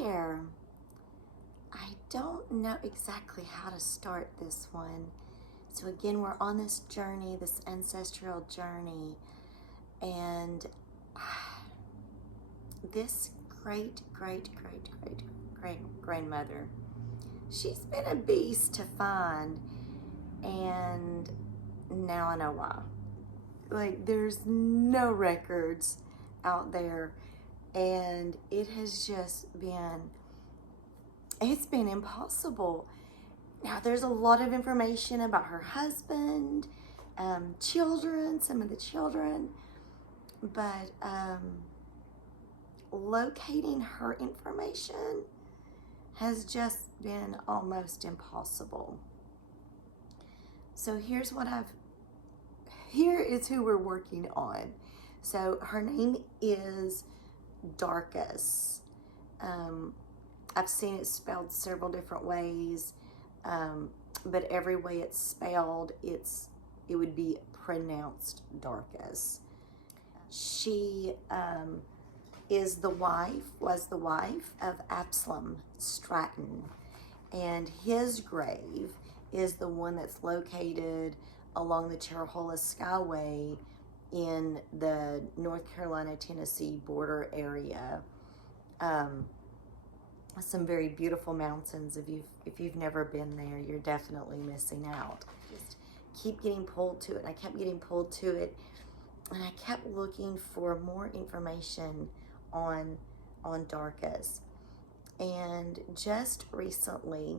there. I don't know exactly how to start this one. So again, we're on this journey, this ancestral journey, and this great grandmother, she's been a beast to find, and now I know why. Like, there's no records out there, and it's been impossible. Now, there's a lot of information about her husband, children, some of the children, but locating her information has just been almost impossible. So here is who we're working on. So her name is Darcus. I've seen it spelled several different ways, but every way it's spelled, it would be pronounced Darcus. She was the wife of Absalom Strutton, and his grave is the one that's located along the Cherhola Skyway in the North Carolina-Tennessee border area. Some very beautiful mountains. If you've never been there, you're definitely missing out. Just keep getting pulled to it, and I kept getting pulled to it, and I kept looking for more information on Darcus. And just recently,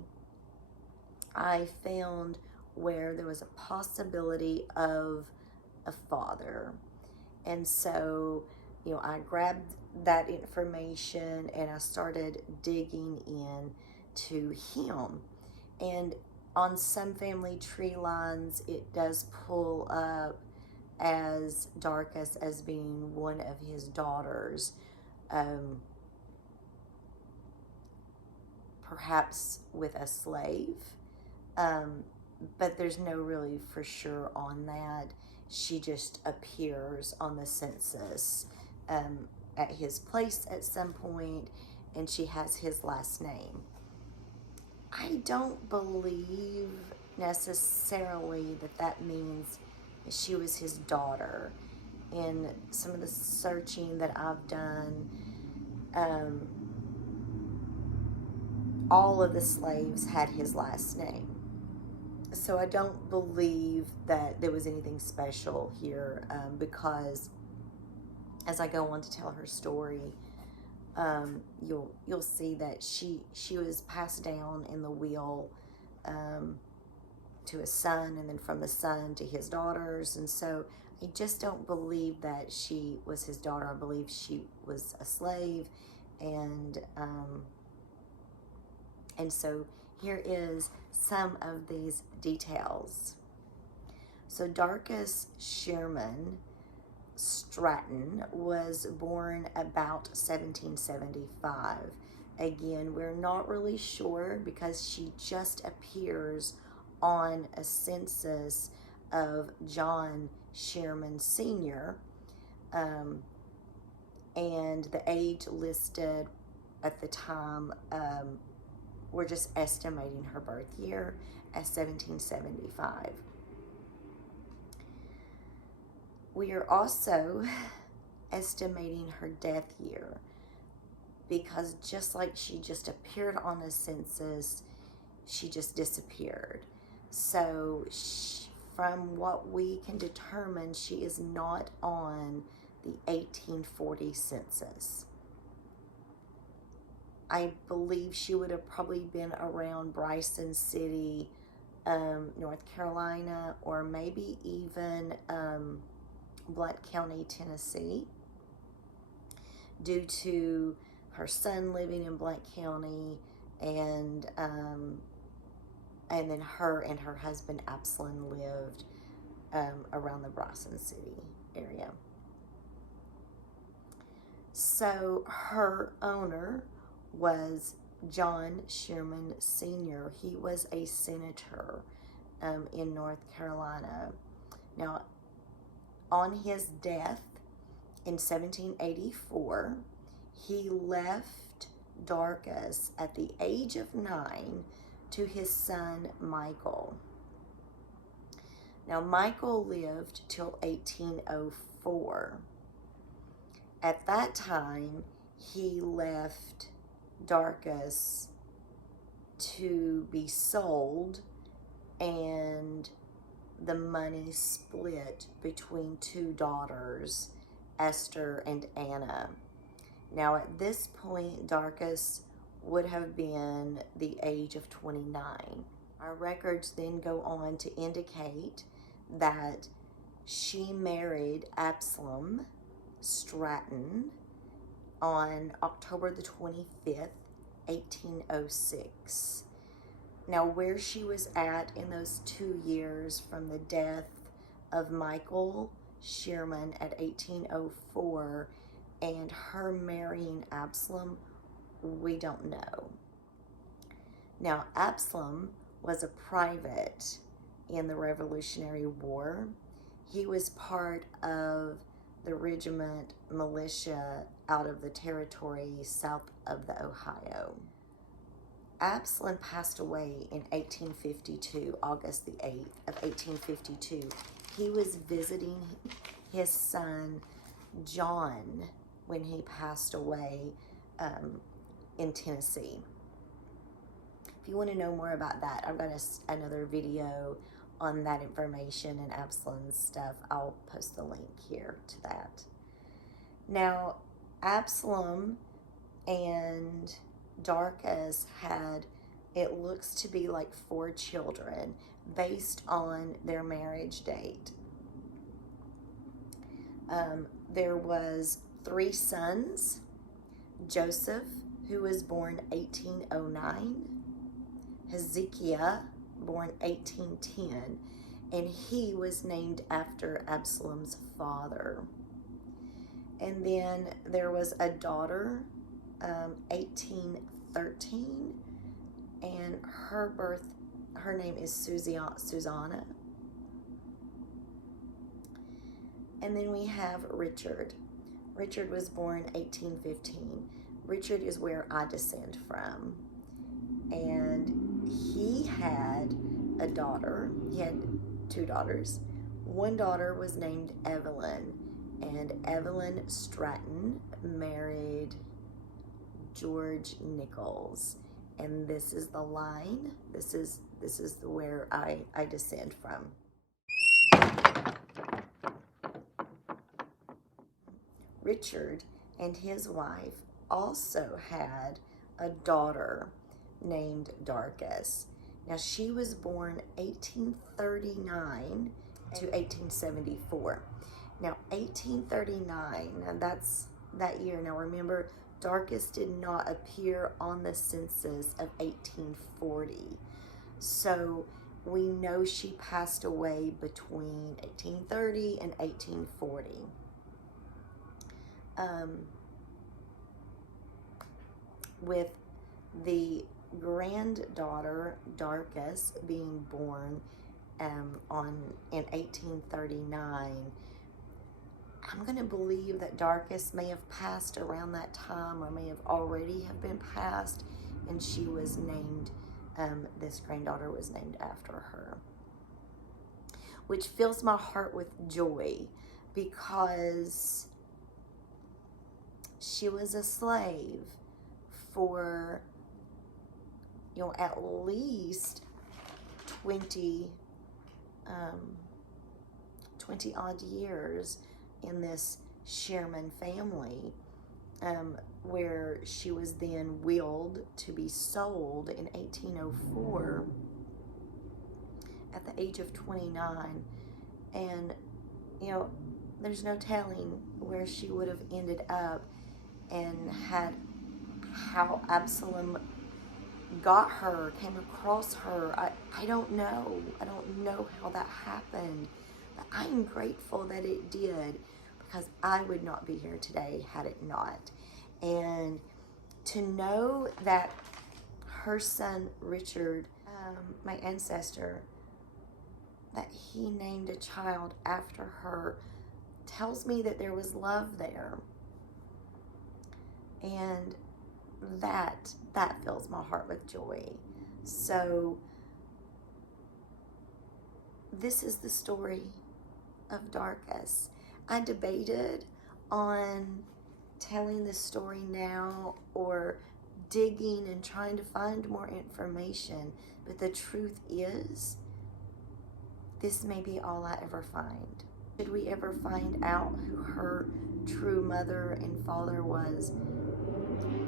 I found where there was a possibility of a father. And so, I grabbed that information and I started digging in to him. And on some family tree lines, it does pull up as Darcus as being one of his daughters, perhaps with a slave, but there's no really for sure on that. She just appears on the census at his place at some point, and she has his last name. I don't believe necessarily that means she was his daughter. In some of the searching that I've done, all of the slaves had his last name. So I don't believe that there was anything special here, because as I go on to tell her story, you'll see that she was passed down in the will to a son, and then from the son to his daughters. And so I just don't believe that she was his daughter. I believe she was a slave, and so here is some of these details. So Darcus Shearman Stratton was born about 1775. Again, we're not really sure because she just appears on a census of John Shearman Sr. And the age listed at the time, we're just estimating her birth year as 1775. We are also estimating her death year because just like she just appeared on the census, she just disappeared. So from what we can determine, she is not on the 1840 census. I believe she would have probably been around Bryson City, North Carolina, or maybe even Blount County, Tennessee, due to her son living in Blount County, and then her and her husband Absalom lived around the Bryson City area. So her owner was John Shearman Sr. He was a senator in North Carolina. Now, on his death in 1784, he left Darcus at the age of 9 to his son Micheal. Now, Micheal lived till 1804. At that time, he left Darcus to be sold and the money split between 2 daughters, Ester and Anna. Now, at this point, Darcus would have been the age of 29. Our records then go on to indicate that she married Absalom Strutton on October the 25th, 1806. Now, where she was at in those 2 years from the death of Micheal Shearman at 1804 and her marrying Absalom, we don't know. Now, Absalom was a private in the Revolutionary War. He was part of the regiment militia out of the territory south of the Ohio. Absalom passed away in 1852, August the 8th of 1852. He was visiting his son, John, when he passed away in Tennessee. If you want to know more about that, I've got another video on that information and Absalom's stuff. I'll post the link here to that. Now, Absalom and Darcus had, it looks to be like 4 children based on their marriage date. There was 3 sons: Joseph, who was born 1809, Hezekiah, born 1810, and he was named after Absalom's father. And then there was a daughter, 1813, and her name is Susanna. And then we have Richard. Richard was born 1815. Richard is where I descend from. And he had a daughter. He had 2 daughters. One daughter was named Evelyn, and Evelyn Stratton married George Nichols. And this is the line. This is where I descend from. Richard and his wife also had a daughter named Darcus. Now, she was born 1839 to 1874. Now, 1839, now that's that year. Now, remember, Darcus did not appear on the census of 1840. So, we know she passed away between 1830 and 1840. With the granddaughter Darcus being born in 1839, I'm going to believe that Darcus may have passed around that time, or may have already have been passed, and she was named, this granddaughter was named after her, which fills my heart with joy, because she was a slave for, at least 20 odd years in this Shearman family, where she was then willed to be sold in 1804 at the age of 29. And, there's no telling where she would have ended up and how Absalom got her, came across her. I don't know. I don't know how that happened, but I'm grateful that it did, because I would not be here today had it not. And to know that her son Richard, my ancestor, that he named a child after her, tells me that there was love there. And that fills my heart with joy. So this is the story of Darcus. I debated on telling this story now or digging and trying to find more information, but the truth is, this may be all I ever find. Should we ever find out who her true mother and father was,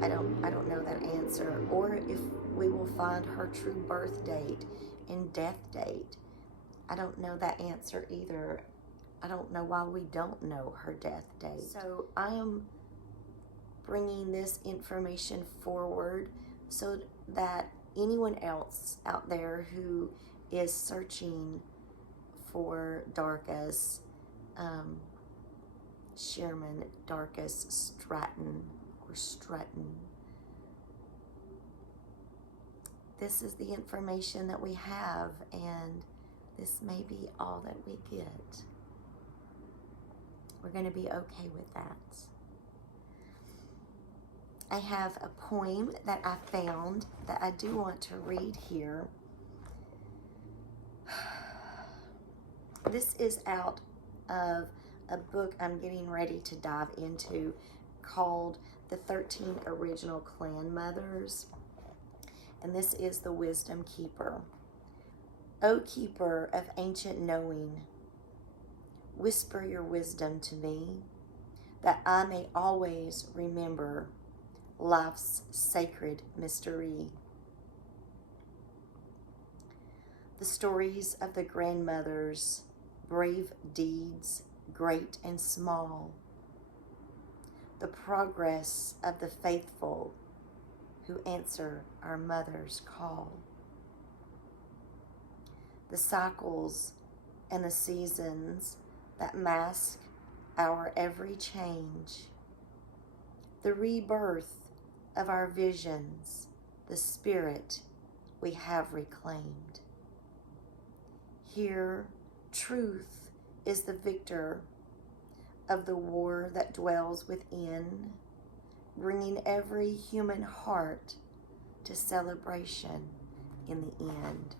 I don't know that answer, or if we will find her true birth date and death date. I don't know that answer either. I don't know why we don't know her death date. So I am bringing this information forward so that anyone else out there who is searching for Darcus, Shearman, Darcus, Stratton, or Strutton, this is the information that we have, and this may be all that we get. We're going to be okay with that. I have a poem that I found that I do want to read here. This is out of a book I'm getting ready to dive into called The 13 Original Clan Mothers. And this is the Wisdom Keeper. O keeper of ancient knowing, whisper your wisdom to me, that I may always remember life's sacred mystery. The stories of the grandmothers, brave deeds, great and small. The progress of the faithful who answer our mother's call. The cycles and the seasons that mask our every change. The rebirth of our visions, the spirit we have reclaimed. Here, truth is the victor of the war that dwells within, bringing every human heart to celebration in the end.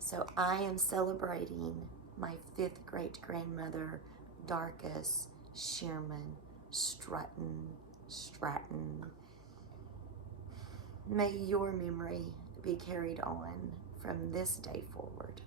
So I am celebrating my 5th great-grandmother, Darcus Shearman Stratton. May your memory be carried on from this day forward.